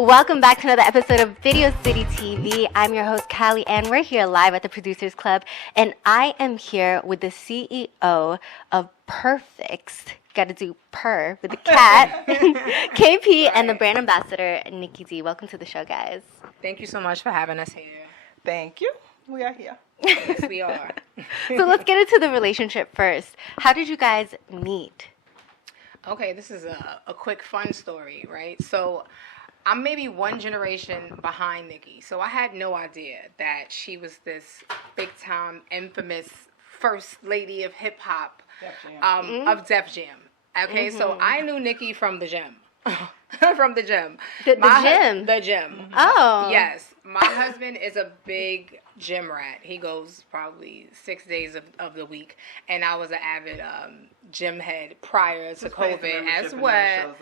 Welcome back to another episode of Video City TV. I'm your host, Callie, and we're here live at the Producers Club. And I am here with the CEO of Purfix. Got to do purr with the cat, KP, right. And the brand ambassador, Nikki D. Welcome to the show, guys. Thank you so much for having us here. Thank you. We are here. Yes, we are. So let's get into the relationship first. How did you guys meet? Okay, this is a quick fun story, right? So I'm maybe one generation behind Nikki. So I had no idea that she was this big-time, infamous first lady of hip-hop, of Def Jam. Okay, so I knew Nikki from the gym. From the gym. The gym? The gym. Mm-hmm. Oh. Yes. My husband is a big gym rat. He goes probably 6 days of the week. And I was an avid gym head prior to COVID as well.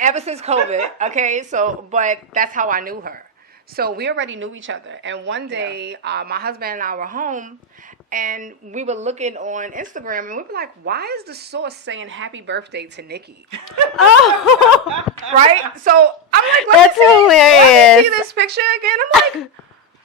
Ever since COVID. Okay, so, but that's how I knew her. So we already knew each other. And one day, my husband and I were home, and we were looking on Instagram, and we were like, why is the source saying happy birthday to Nikki? Oh! Right? So I'm like, that's hilarious. Let me see this picture again. I'm like,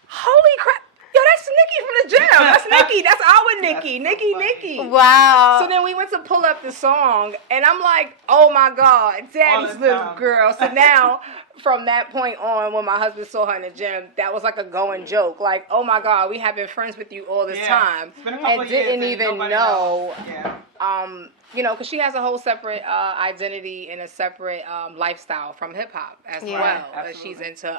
holy crap. Yo, that's Nikki from the gym. That's Nikki. That's our Nikki. Nikki. Wow. So then we went to pull up the song, and I'm like, oh my God, Daddy's little girl. So now, from that point on, when my husband saw her in the gym, that was like a going joke. Like, oh my God, we have been friends with you all this time. It's been a couple and didn't even know. Yeah. You know, because she has a whole separate identity and a separate lifestyle from hip hop as well. She's into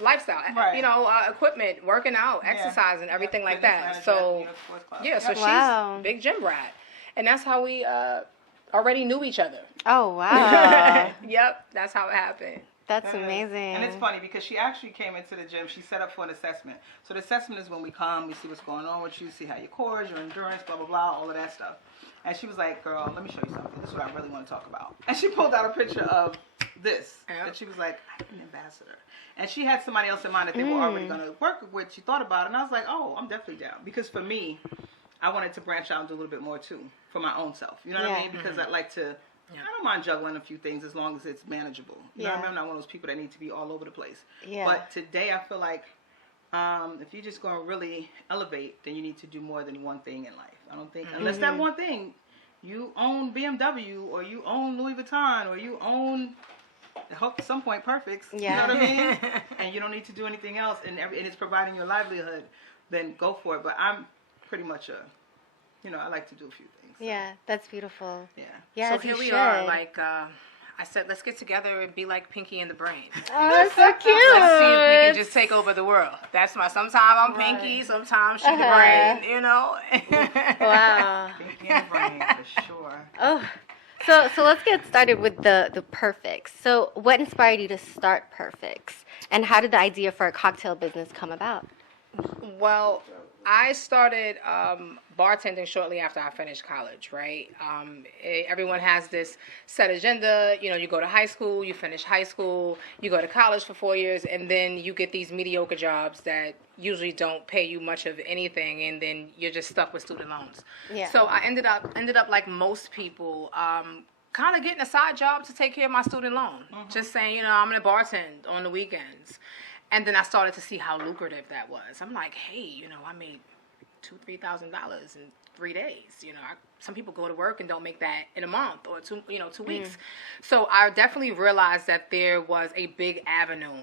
lifestyle, right. You know, equipment, working out, exercising, everything like that. So, so she's big gym rat. And that's how we already knew each other. Oh, wow. Yep, that's how it happened. That's amazing. And it's funny because she actually came into the gym. She set up for an assessment. So the assessment is when we come, we see what's going on with you, see how your core is, your endurance, blah, blah, blah, all of that stuff. And she was like, girl, let me show you something. This is what I really want to talk about. And she pulled out a picture of this. Yep. And she was like, I'm an ambassador. And she had somebody else in mind that they were already going to work with. She thought about it. And I was like, oh, I'm definitely down. Because for me, I wanted to branch out and do a little bit more too for my own self. You know what I mean? Because I like to, I don't mind juggling a few things as long as it's manageable. You know what I mean? I'm not one of those people that need to be all over the place. Yeah. But today I feel like if you're just going to really elevate, then you need to do more than one thing in life. I don't think, unless that one thing, you own BMW or you own Louis Vuitton or you own, I hope at some point, Purfix. You know what I mean? And you don't need to do anything else and it's providing your livelihood, then go for it. But I'm pretty much I like to do a few things. So. Yeah, that's beautiful. Yeah. So here we are, like, I said, let's get together and be like Pinky and the Brain. Oh, that's so cute. Let's see if we can just take over the world. That's sometimes I'm Pinky, sometimes she's the Brain, you know? Wow. Pinky and the Brain, for sure. Oh, so let's get started with the Purfix. So what inspired you to start Purfix? And how did the idea for a cocktail business come about? Well, I started bartending shortly after I finished college, right? Everyone has this set agenda. You know, you go to high school, you finish high school, you go to college for 4 years, and then you get these mediocre jobs that usually don't pay you much of anything, and then you're just stuck with student loans. Yeah. So I ended up like most people, kind of getting a side job to take care of my student loan. Just saying, I'm going to bartend on the weekends. And then I started to see how lucrative that was. I'm like, hey, I made $2,000-3,000 in 3 days. Some people go to work and don't make that in a month or 2 weeks. So I definitely realized that there was a big avenue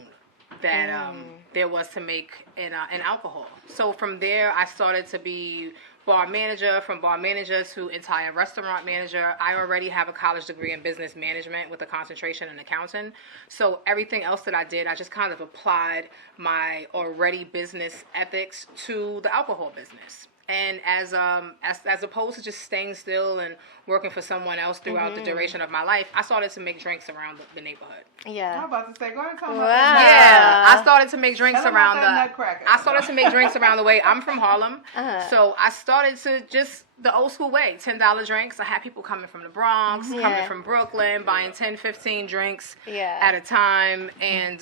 that there was to make in alcohol. So from there, I started to be bar manager, from bar manager to entire restaurant manager. I already have a college degree in business management with a concentration in accounting. So everything else that I did, I just kind of applied my already business ethics to the alcohol business. And as opposed to just staying still and working for someone else throughout the duration of my life, I started to make drinks around the neighborhood. Yeah. I'm about to say, go ahead and tell me wow. about that. Yeah, I started to make drinks around I started to make drinks around the way. I'm from Harlem, so I started to just the old school way, $10 drinks. I had people coming from the Bronx, coming from Brooklyn, buying 10, 15 drinks at a time, and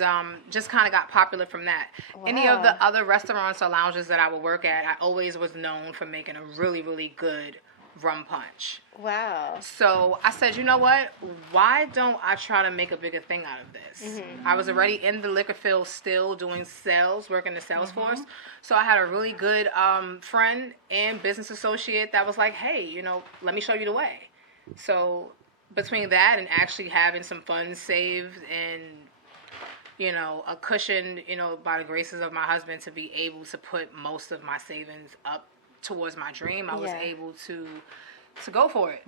just kind of got popular from that. Wow. Any of the other restaurants or lounges that I would work at, I always was known for making a really, really good rum punch. Wow. So I said, you know what? Why don't I try to make a bigger thing out of this? I was already in the liquor field, still doing sales, working the sales force. So I had a really good friend and business associate that was like, hey, you know, let me show you the way. So between that and actually having some funds saved and, you know, a cushion, you know, by the graces of my husband to be able to put most of my savings up towards my dream, I was able to go for it.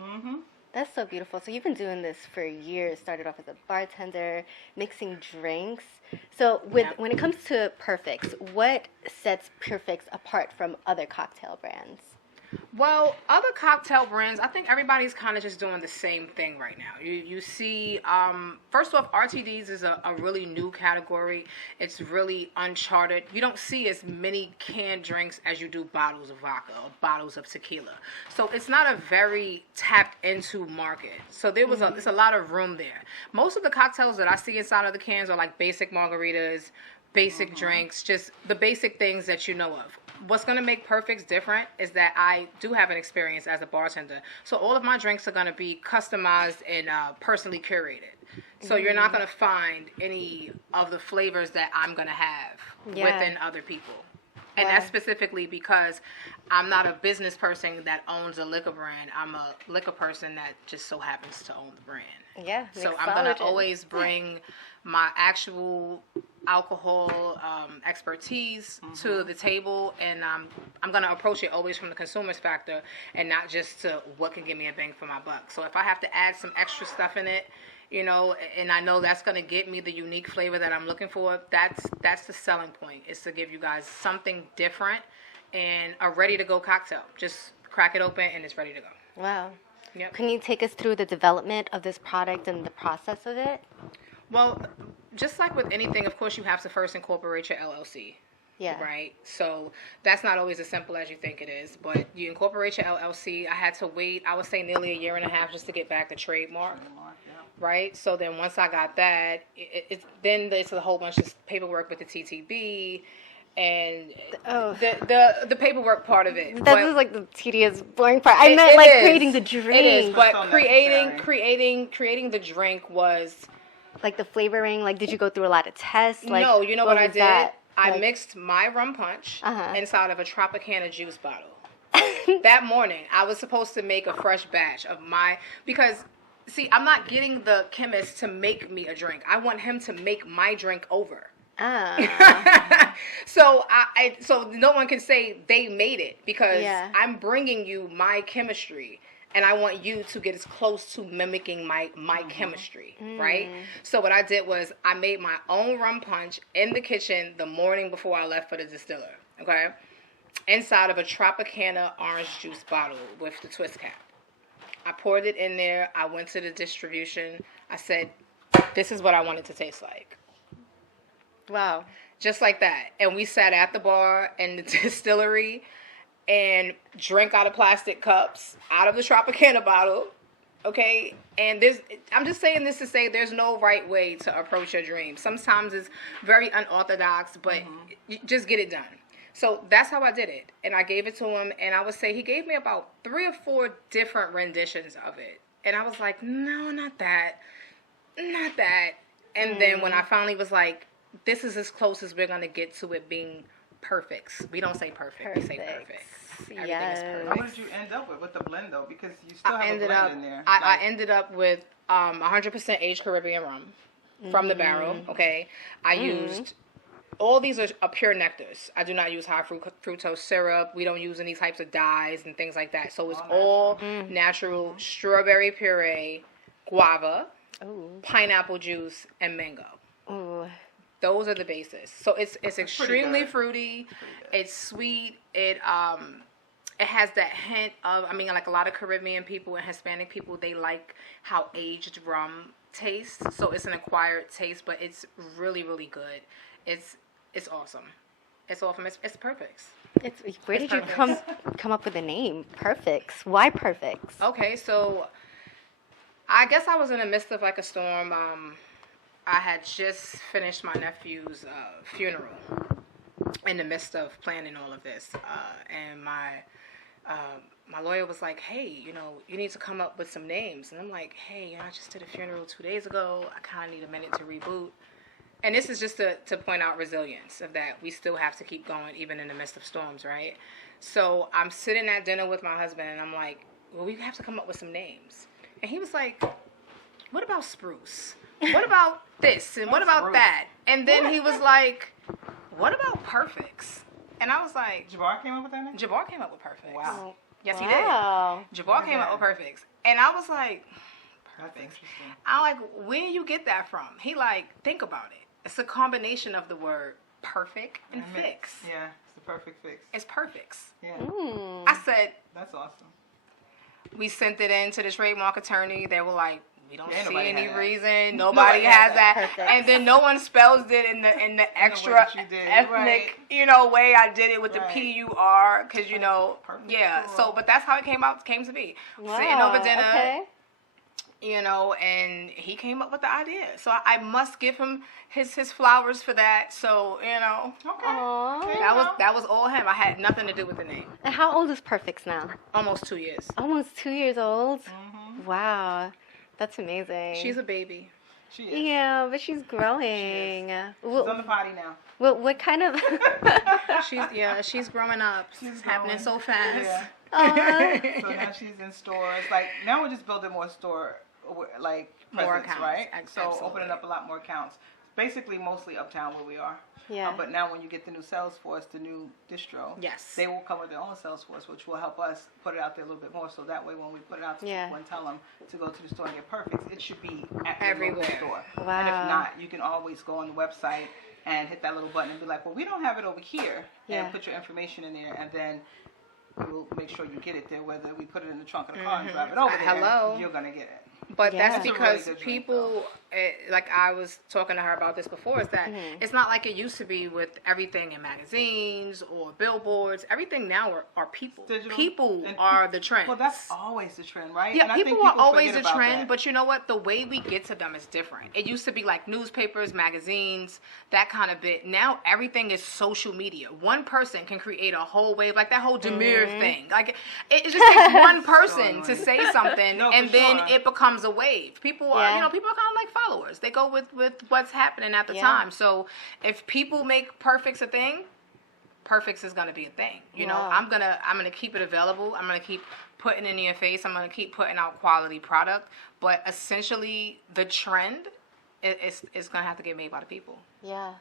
That's so beautiful. So you've been doing this for years. Started off as a bartender, mixing drinks. So when it comes to Purfix, what sets Purfix apart from other cocktail brands? Well, other cocktail brands, I think everybody's kind of just doing the same thing right now. You see, first off, RTDs is a really new category. It's really uncharted. You don't see as many canned drinks as you do bottles of vodka or bottles of tequila. So it's not a very tapped into market. So there's a lot of room there. Most of the cocktails that I see inside of the cans are like basic margaritas, basic drinks, just the basic things that you know of. What's going to make Purfix different is that I do have an experience as a bartender. So all of my drinks are going to be customized and personally curated. So you're not going to find any of the flavors that I'm going to have within other people. And that's specifically because I'm not a business person that owns a liquor brand. I'm a liquor person that just so happens to own the brand. Yeah. So I'm going to always bring my actual alcohol expertise to the table, and I'm going to approach it always from the consumer's factor and not just to what can give me a bang for my buck. So if I have to add some extra stuff in it, you know, and I know that's going to get me the unique flavor that I'm looking for, that's the selling point, is to give you guys something different and a ready-to-go cocktail. Just crack it open and it's ready to go. Wow. Yep. Can you take us through the development of this product and the process of it? Well, just like with anything, of course, you have to first incorporate your LLC. Yeah. Right? So that's not always as simple as you think it is. But you incorporate your LLC. I had to wait, I would say, nearly a year and a half just to get back the trademark. Right? So then once I got that, then there's a whole bunch of paperwork with the TTB and the paperwork part of it. That was like the tedious, boring part. I meant like creating the drink. It is, but so creating the drink was... Like the flavoring, like did you go through a lot of tests? Like, no, you know what I did? That? I mixed my rum punch inside of a Tropicana juice bottle. That morning, I was supposed to make a fresh batch of because, see, I'm not getting the chemist to make me a drink. I want him to make my drink over. So so no one can say they made it because I'm bringing you my chemistry. And I want you to get as close to mimicking my chemistry, right? So what I did was I made my own rum punch in the kitchen the morning before I left for the distiller, okay? Inside of a Tropicana orange juice bottle with the twist cap. I poured it in there. I went to the distribution. I said, this is what I want it to taste like. Wow. Just like that. And we sat at the bar in the distillery and drank out of plastic cups, out of the Tropicana bottle, okay? And I'm just saying this to say there's no right way to approach your dream. Sometimes it's very unorthodox, but you just get it done. So that's how I did it. And I gave it to him, and I would say he gave me about 3 or 4 different renditions of it. And I was like, no, not that. Not that. And then when I finally was like, this is as close as we're going to get to it being Purfix. We don't say perfect. We say perfect. Everything is perfect. What did you end up with the blend though? Because you still have a blend in there. I ended up with 100% aged Caribbean rum from the barrel. Okay, I used all these are pure nectars. I do not use high fructose syrup. We don't use any types of dyes and things like that. So it's all natural strawberry puree, guava, pineapple juice, and mango. Ooh. Those are the bases. So it's extremely fruity. It's sweet. It has that hint of, I mean, like a lot of Caribbean people and Hispanic people, they like how aged rum tastes. So it's an acquired taste, but it's really, really good. It's awesome. It's awesome. It's Purfix. Where did you come up with the name Purfix? Why Purfix? Okay, so I guess I was in the midst of like a storm. I had just finished my nephew's funeral in the midst of planning all of this. And my my lawyer was like, hey, you need to come up with some names. And I'm like, hey, I just did a funeral 2 days ago. I kind of need a minute to reboot. And this is just to point out resilience of that we still have to keep going even in the midst of storms, right? So I'm sitting at dinner with my husband, and I'm like, well, we have to come up with some names. And he was like, what about Spruce? What about this? And what about Spruce? that? And then he was like, what about Purfix? And I was like, Jabbar came up with that name? Jabbar came up with Purfix. Wow. Yes, Wow. he did. Jabbar came up with Purfix. And I was like, That's Purfix. interesting. I'm like, where do you get that from? He like, think about it. It's a combination of the word perfect and fix. Yeah, it's the perfect fix. It's Purfix. Yeah, I said, that's awesome. we sent it in to the trademark attorney. They were like, we don't Yeah, see nobody any had that. reason. Nobody Nobody had has that. Perfect. And then no one spells it in the extra that you did, ethnic, way I did it with the Right. PUR, because Perfect. yeah. Cool. So, but that's how it came to be. Wow. Sitting over dinner, Okay. and he came up with the idea. So I must give him his flowers for that. So Okay. Aw. There you that go. was all him. I had nothing to do with the name. And how old is Purfix now? Almost 2 years. Almost 2 years old. Mhm. Wow. That's amazing. She's a baby. She is. Yeah, but she's growing. She's on the potty now. What kind of? She's growing up. She's It's happening growing. so fast. Yeah. Aw. So now she's in stores. Like now we're just building more store like More presence, accounts. right? So Absolutely. opening up a lot more accounts. Basically, mostly uptown where we are. Yeah. But now when you get the new Salesforce, the new distro, Yes. they will come with their own Salesforce, which will help us put it out there a little bit more. So that way, when we put it out to Yeah. people and tell them to go to the store and get Purfix, it should be at your Everywhere. local store. Wow. And if not, you can always go on the website and hit that little button and be like, well, we don't have it over here. Yeah. And put your information in there, and then we'll make sure you get it there. Whether we put it in the trunk of the car and drive it over there, Hello. you're gonna get it. But Yeah. that's That's a because really good drink, people, like I was talking to her about this before, is that it's not like it used to be with everything in magazines or billboards. Everything now are people. Digital. People And are the trend. Well, that's always the trend, right? Yeah, And I think people are always forget a about trend, that. but you know what? The way we get to them is different. It used to be like newspapers, magazines, that kind of bit. Now everything is social media. One person can create a whole wave, like that whole Demir thing. Like it just takes one person to annoying. say something, No, and for then sure. it becomes a wave. People are, Yeah. people are kind of like followers. They go with what's happening at the Yeah. time. So if people make Purfix a thing, Purfix is gonna be a thing. Wow. I'm gonna keep it available. I'm gonna keep putting it in your face. I'm gonna keep putting out quality product. But essentially, the trend is gonna have to get made by the people. Yeah.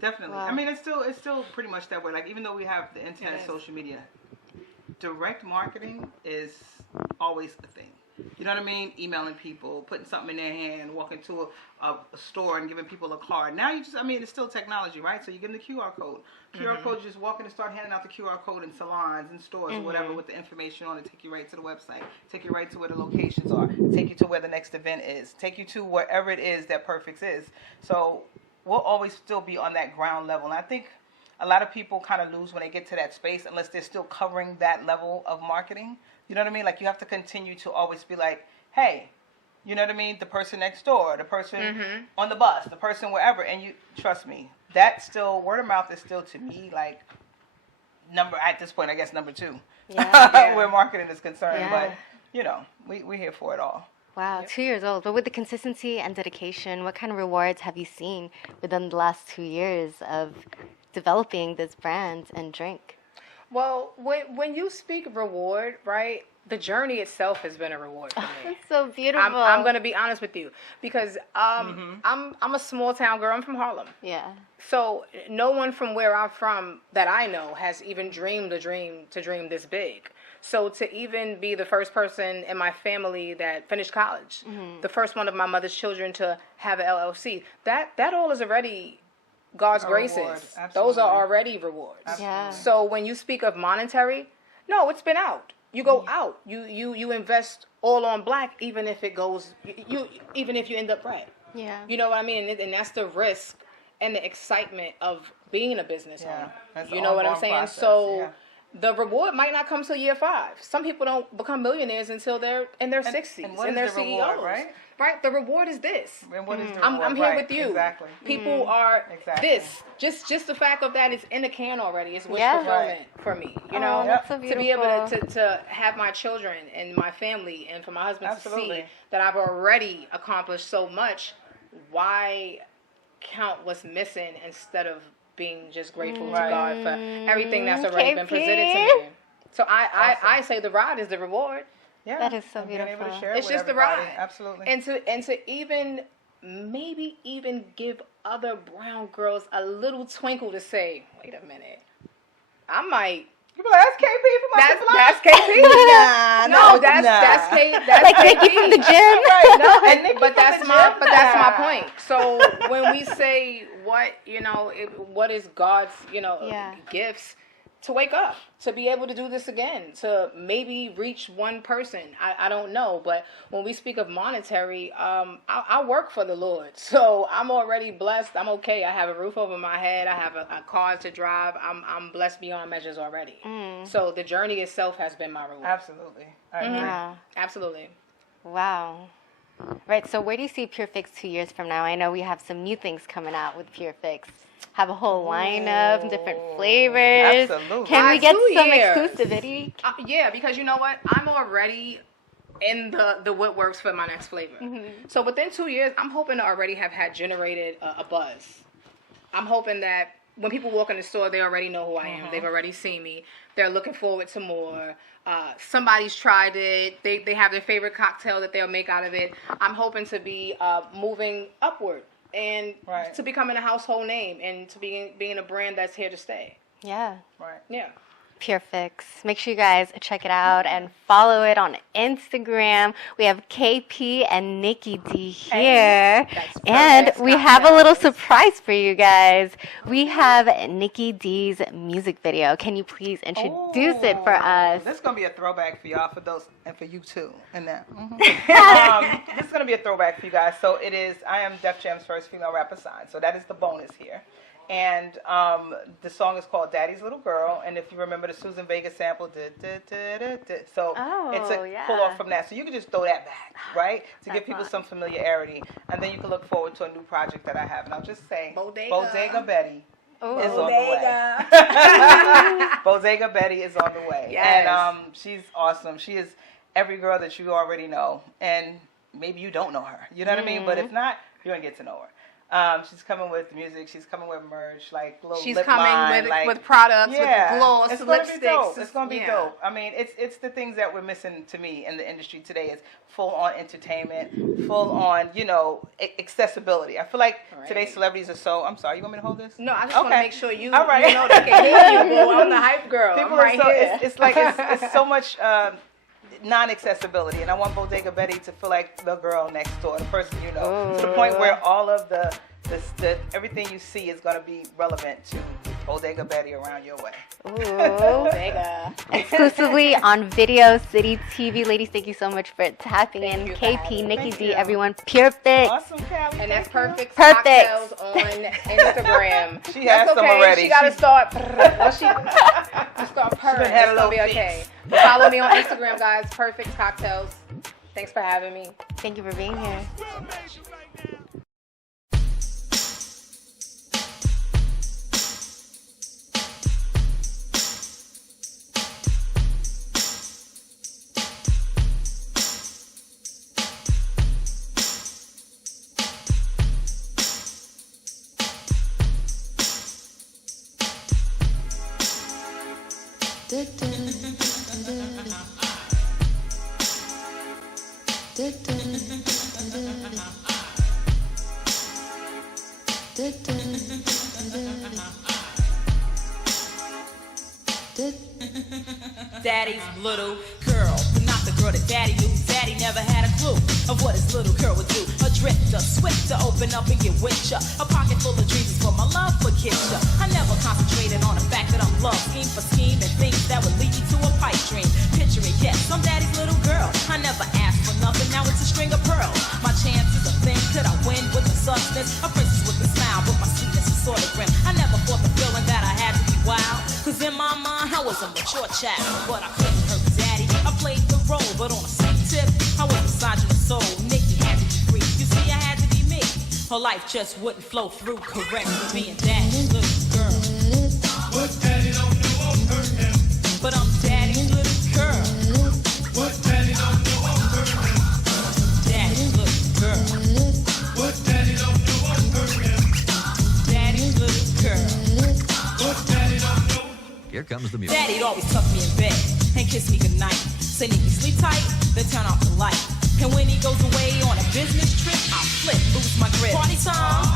Definitely. Wow. I mean, it's still pretty much that way. Like, even though we have the internet It and is. social media, direct marketing is always a thing. You know what I mean? Emailing people, putting something in their hand, walking to a store and giving people a card. Now it's still technology, right? So you give them the QR code. QR code, you just walk in and start handing out the QR code in salons and stores or whatever with the information on it. Take you right to the website. Take you right to where the locations are. Take you to where the next event is. Take you to wherever it is that Purfix is. So we'll always still be on that ground level. And I think a lot of people kind of lose when they get to that space unless they're still covering that level of marketing. You know what I mean? Like, you have to continue to always be like, hey, you know what I mean? The person next door, the person on the bus, the person wherever. And you trust me, that's still, word of mouth is still, to me, like at this point, I guess number 2 Yeah. where marketing is concerned. Yeah. But we're here for it all. Wow, 2 years old. But with the consistency and dedication, what kind of rewards have you seen within the last 2 years of developing this brand and drink? Well, when you speak reward, right? The journey itself has been a reward for me. It's so beautiful. I'm gonna be honest with you because I'm a small town girl. I'm from Harlem. Yeah. So no one from where I'm from that I know has even dreamed to dream this big. So to even be the first person in my family that finished college, the first one of my mother's children to have an LLC, that all is already God's A graces. reward, Those absolutely. are already rewards. Yeah. So when you speak of monetary, no, it's been out. You go out. You invest all on black, even if it goes. Even if you end up red. Yeah. You know what I mean? And that's the risk and the excitement of being a business owner. That's You the know what I'm ongoing saying? process, So yeah. the reward might not come till year 5. Some people don't become millionaires until they're in their 60s, and they're the CEOs. reward, right? Right? The reward is this. And what is the reward? I'm here Right, with you. Exactly. People are Exactly. this. Just the fact of that is in the can already. It's wish Yeah. fulfillment for me. You know, that's so to be able beautiful. to have my children and my family and for my husband to Absolutely. see that I've already accomplished so much. Why count what's missing instead of being just grateful to God for everything that's already been presented to me? So I say the ride is the reward. Yeah. That is so and being able to beautiful. share it It's with just the everybody. ride. Absolutely. And to even maybe even give other brown girls a little twinkle to say, wait a minute, I might. You be like, that's KP from my That's KP. No, that's K. That's Like KP. Nikki from the gym. Right. No, And Nikki but from that's the my gym? but that's my point. So when we say what what is God's Yeah. gifts, to wake up, to be able to do this again, to maybe reach one person. I don't know, but when we speak of monetary, I work for the Lord, so I'm already blessed. I'm okay. I have a roof over my head. I have a car to drive. I'm blessed beyond measures already. So the journey itself has been my reward. Absolutely. I agree. Wow. Absolutely. Wow. Right, so where do you see Purfix 2 years from now? I know we have some new things coming out with Purfix. Have a whole lineup, different flavors. Absolutely. Can we By get 2 some years. exclusivity? Yeah, because you know what? I'm already in the what works for my next flavor. So within 2 years, I'm hoping to already have had generated a buzz. I'm hoping that when people walk in the store, they already know who I am. They've already seen me. They're looking forward to more. Somebody's tried it. They have their favorite cocktail that they'll make out of it. I'm hoping to be moving upward and to becoming a household name and to being a brand that's here to stay. Yeah. Right. Yeah. Purfix. Make sure you guys check it out and follow it on Instagram. We have KP and Nikki D here. That's And Purfix we have a little cocktails. surprise for you guys. We have Nikki D's music video. Can you please introduce it for us? This is gonna be a throwback for y'all, for those, and for you too. And that. This is gonna be a throwback for you guys. So it is. I am Def Jam's first female rapper signed. So that is the bonus here. And the song is called Daddy's Little Girl. And if you remember the Susan Vega sample, so it's a pull off from that. So you can just throw that back, right? To give people some familiarity. And then you can look forward to a new project that I have. And I'll just say, Bodega Betty is on the way. Bodega Betty is on the way. Yes. And she's awesome. She is every girl that you already know. And maybe you don't know her. You know what I mean? But if not, you're going to get to know her. She's coming with music. She's coming with merch, like little She's lip coming line, with products, with gloss, it's gonna lipsticks. be dope. It's gonna be dope. I mean, it's the things that we're missing to me in the industry today. Is full on entertainment, full on accessibility. I feel like today's celebrities are so. I'm sorry, you want me to hold this? No, I just want to make sure you, All right. you know they can hear you. Boo. I'm the hype girl. People I'm right are so. here. It's like it's so much. Non-accessibility, and I want Bodega Betty to feel like the girl next door, the person you know, to the point where all of the everything you see is going to be relevant to Bodega Betty around your way. Bodega. Exclusively on Video City TV. Ladies, thank you so much for tapping in. you, KP, Callie. Nikki Thank D, you. everyone. Purfix. Awesome, Callie. And that's Thank you. Purfix Purfix. Cocktails on Instagram. She has That's some okay. already. She got to start. Once she start purring, been had a it's gonna be little okay. fix. Follow me on Instagram, guys. Purfix Cocktails. Thanks for having me. Thank you for being here. Daddy's little girl, but not the girl that daddy knew. Daddy never had a clue of what his little girl would do. A drifter, swift to open up and get with ya. A pocket full of dreams is for my love for Kisha. I never concentrated on the fact that I'm love, scheme for scheme, and things that would lead you to a pipe dream. Picture it, yes, I'm daddy's little girl. I never asked for nothing, now it's a string of pearls. My chances are thin, could I win with the substance? A princess with a smile, but my sweetness is sort of grim. I never fought the feeling that I had to be wild, cause in my mind I was a mature short child, but I couldn't hurt daddy. I played the role, but on a same tip, I was misogynist soul. Nikki had to be free. You see, I had to be me. Her life just wouldn't flow through correctly. Being daddy's little girl. What daddy don't do won't hurt him. But I'm daddy's little girl. What daddy don't do won't hurt him. Daddy's little girl. What daddy don't do won't hurt him. Daddy's little girl. What daddy don't do. Here comes the music. Daddy'd always tuck me in bed and kiss me goodnight. Say, Nikki, sleep tight, then turn off the light. And when he goes away on a business trip, I flip, lose my grip. Party time,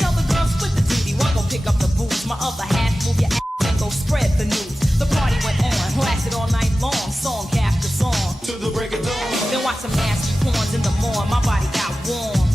tell the girls split the duty. One go pick up the booze, my other half move your ass and go spread the news. The party went on, lasted all night long, song after song. To the break of dawn. Then watch some nasty porns in the morning. My body got warm,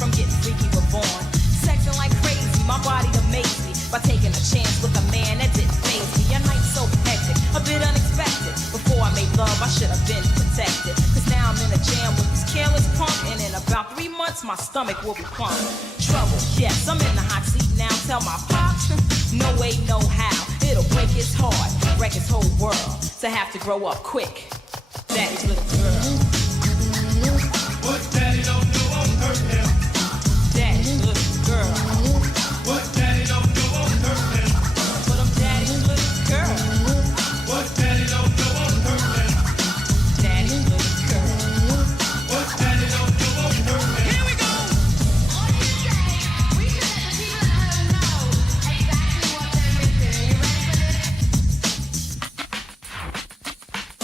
from getting freaky but born. Sexing like crazy, my body amazed me by taking a chance with a man that didn't faze me. A night so hectic, a bit unexpected. Before I made love, I should have been protected. Cause now I'm in a jam with this careless punk, and in about 3 months, my stomach will be plump. Trouble, yes, I'm in the hot seat now. Tell my pops, no way, no how. It'll break his heart, wreck his whole world. To have to grow up quick. Daddy's little girl. What daddy don't do won't hurt him. Daddy's little girl. What daddy don't do won't hurt him. But I'm daddy's little girl. What daddy don't do won't hurt him. Daddy's little girl. What daddy don't do won't hurt him. Here we go. What do you say? We should let the people at home know exactly what they're missing. You ready for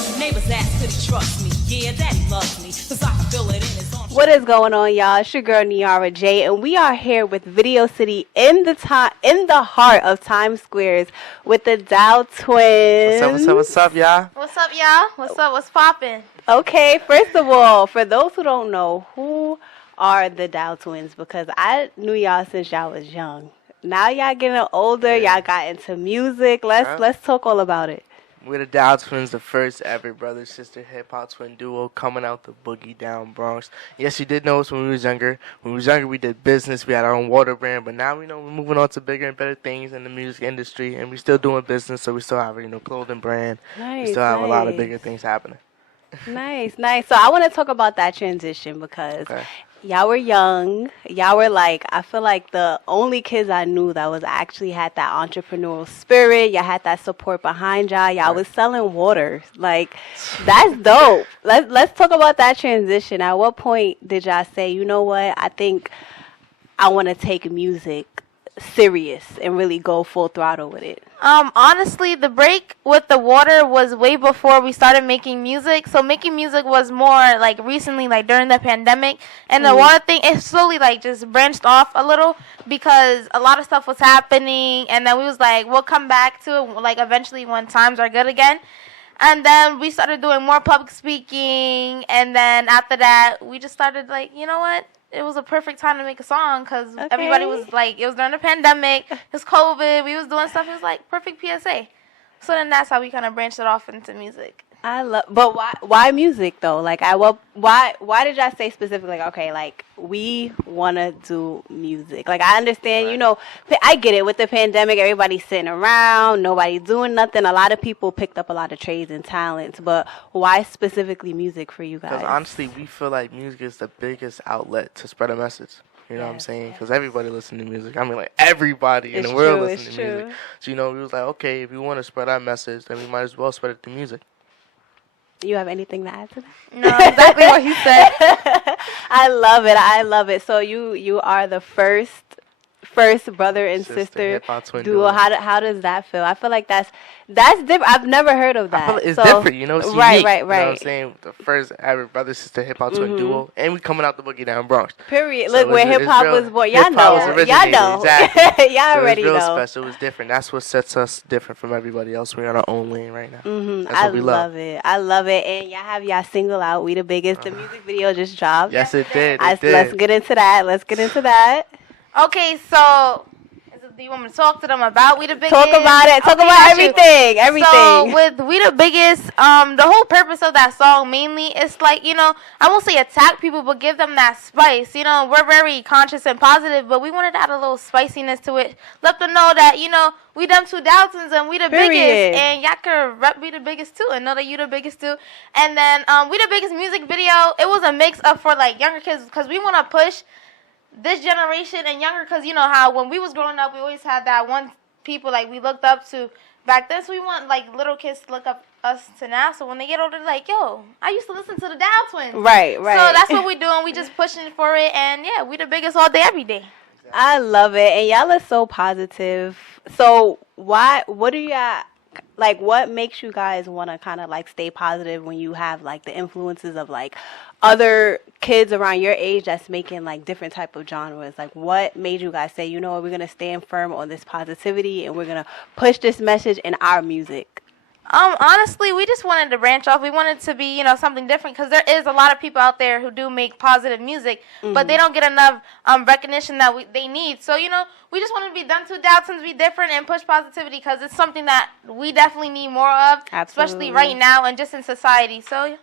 this? Neighbors ask, could he trust me? Yeah, daddy loves me. Cause I can feel it in his arms. What is going on, y'all? It's your girl Niara J, and we are here with Video City in the heart of Times Squares with the Dowe twins. What's up, y'all? What's up, y'all? What's up? What's poppin'? Okay, first of all, for those who don't know, who are the Dowe twins? Because I knew y'all since y'all was young. Now y'all getting older, y'all got into music. Let's talk all about it. We're the Dowe twins, the first ever brother-sister hip-hop twin duo coming out the boogie down Bronx. Yes, you did know us when we was younger. When we was younger, we did business. We had our own water brand. But now we know we're moving on to bigger and better things in the music industry. And we still doing business, so we still have a clothing brand. Nice, we still have a lot of nice. bigger things happening. Nice. So I want to talk about that transition because y'all were young. Y'all were I feel like the only kids I knew that was actually had that entrepreneurial spirit. Y'all had that support behind y'all. Y'all was selling water. That's dope. Let's talk about that transition. At what point did y'all say, you know what, I think I want to take music serious and really go full throttle with it? Honestly, the break with the water was way before we started making music. So making music was more recently, during the pandemic. And the water thing, it slowly just branched off a little because a lot of stuff was happening. And then we was we'll come back to it eventually when times are good again. And then we started doing more public speaking. And then after that, we just started you know what? It was a perfect time to make a song because everybody was it was during the pandemic, it was COVID, we was doing stuff, it was perfect PSA. So then that's how we kind of branched it off into music. But why music though? Why did y'all say specifically? Okay, we want to do music. I understand, I get it with the pandemic. Everybody's sitting around, nobody's doing nothing. A lot of people picked up a lot of trades and talents, but why specifically music for you guys? Because honestly, we feel like music is the biggest outlet to spread a message. You know what I'm saying? Because everybody listens to music. I mean, everybody in the world listens to music. So, we was okay, if we want to spread our message, then we might as well spread it through music. You have anything to add to that? No, exactly what he said. I love it. So you are the first brother and sister duo. How does that feel? I feel like that's different. I've never heard of that. I feel it's different, It's unique. Right. You know what I'm saying? The first ever brother-sister hip-hop twin duo, and we coming out the boogie down Bronx. Period. Look, where hip-hop was born. Y'all know. Exactly. Y'all already know. It was real special. It was different. That's what sets us different from everybody else. We're on our own lane right now. That's what we love. I love it. And y'all have y'all single out, We the Biggest. The music video just dropped. Yes, it did. Let's get into that. Okay, so... Do you want me to talk to them about We the Biggest? Talk about it. Talk Okay, about got you. everything. Everything. So with We the Biggest, the whole purpose of that song mainly is like, I won't say attack people, but give them that spice. We're very conscious and positive, but we wanted to add a little spiciness to it. Let them know that, we them two Daltons and we the Period. biggest. And y'all can rep We the Biggest too and know that you the biggest too. And then We the Biggest music video, it was a mix up for like younger kids because we want to push this generation and younger, because how when we was growing up, we always had that one people like we looked up to back then. So we want like little kids to look up us to now. So when they get older, they're like, yo, I used to listen to the Dow Twins. Right. So that's what we're doing. We just pushing for it, and yeah, we the biggest all day, every day. I love it, and y'all are so positive. So what do y'all like? What makes you guys want to kind of like stay positive when you have like the influences of like other kids around your age that's making like different type of genres? Like, what made you guys say, you know what, we're gonna stand firm on this positivity and we're gonna push this message in our music? Honestly, we just wanted to branch off. We wanted to be, something different, because there is a lot of people out there who do make positive music, but they don't get enough recognition that they need. So, we just want to be them two Daltons, be different, and push positivity, because it's something that we definitely need more of, especially right now and just in society. So,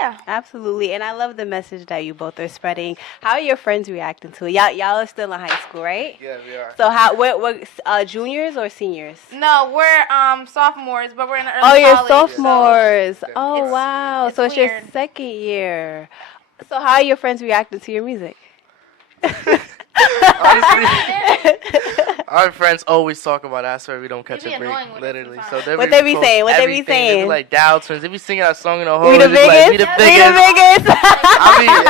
yeah. Absolutely. And I love the message that you both are spreading. How are your friends reacting to it? Y'all are still in high school, right? Yeah, we are. So we're juniors or seniors? No, we're sophomores, but we're in the early Oh, you're college, sophomores. so Oh, wow. So it's your weird. second year. So how are your friends reacting to your music? Honestly, our friends always talk about that. Sorry, we don't catch They be a break, annoying with literally. us So sometimes. What they be post saying? What they be everything. They saying? be like Dow Twins. They be singing our song in the whole. We the biggest? Like, we the biggest. We the biggest?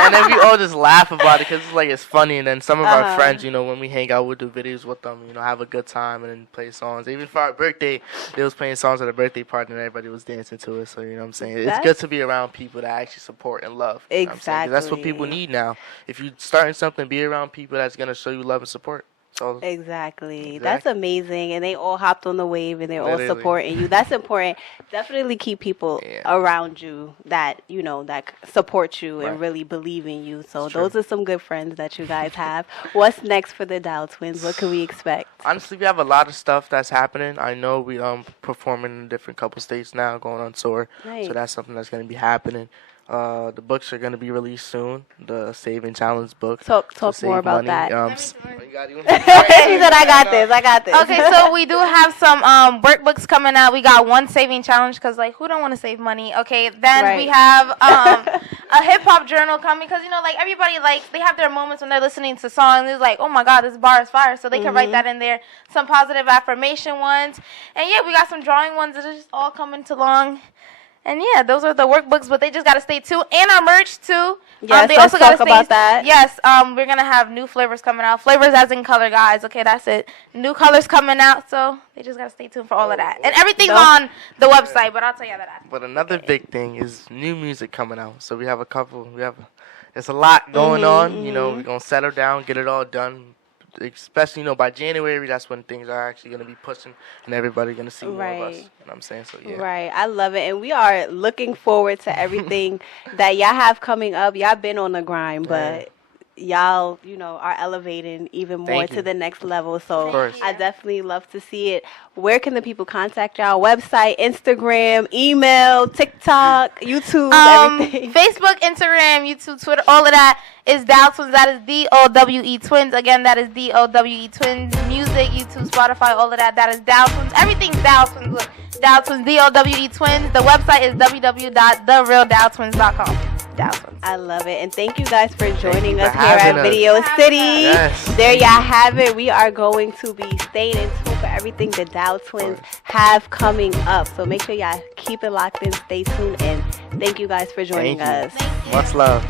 And then we all just laugh about it because it's funny. And then some of our friends, when we hang out, we'll do videos with them. Have a good time and then play songs. Even for our birthday, they was playing songs at a birthday party and everybody was dancing to it. So you know what I'm saying? It's good to be around people that actually support and love. You know what I'm saying? 'Cause that's what people need now. If you starting something, be around people that's gonna show you love and support. So Exactly. That's amazing. And they all hopped on the wave and they're all Literally. supporting you. That's important. Definitely keep people around you that, that support you and really believe in you. So those are some good friends that you guys have. What's next for the Dow Twins? What can we expect? honestly, we have a lot of stuff that's happening. I know we performing in different couple states now, going on tour. Nice. So that's something that's gonna be happening. The books are gonna be released soon. The Saving Challenge book. Talk to save more about money. that. You got it? She said, I got this. I got this. Okay, so we do have some workbooks coming out. We got one saving challenge because, who don't want to save money? Okay, then we have a hip-hop journal coming because, everybody, they have their moments when they're listening to songs. It's like, oh, my God, this bar is fire. So they can write that in there. Some positive affirmation ones. And, yeah, we got some drawing ones that are just all coming along. And, yeah, those are the workbooks, but they just got to stay tuned. And our merch, too. Yes, they let's also gotta talk about that. Yes, we're going to have new flavors coming out. Flavors as in color, guys. Okay, that's it. New colors coming out, so they just got to stay tuned for all of that. And everything's on the website, but I'll tell you that after. But another big thing is new music coming out. So we have there's a lot going on. We're going to settle down, get it all done. Especially, by January, that's when things are actually going to be pushing and everybody's going to see more of us. You know what I'm saying? So, yeah. Right. I love it. And we are looking forward to everything that y'all have coming up. Y'all been on the grind, but y'all, are elevating even more to the next level. So I definitely love to see it. Where can the people contact y'all? Website, Instagram, email, TikTok, YouTube, everything? Facebook, Instagram, YouTube, Twitter, all of that is Dowe Twins. That is DOWE Twins. Again, that is DOWE Twins. Music, YouTube, Spotify, all of that. That is Dowe Twins. Everything's Dowe Twins. Look, Dowe Twins, DOWE Twins. The website is www.therealdowtwins.com. Dowe Twins. I love it. And thank you guys for joining us here having at us. Video City. Yes. There y'all have it. We are going to be staying in tune for everything the Dowe Twins have coming up. So make sure y'all keep it locked in, stay tuned, and thank you guys for joining us. Much love.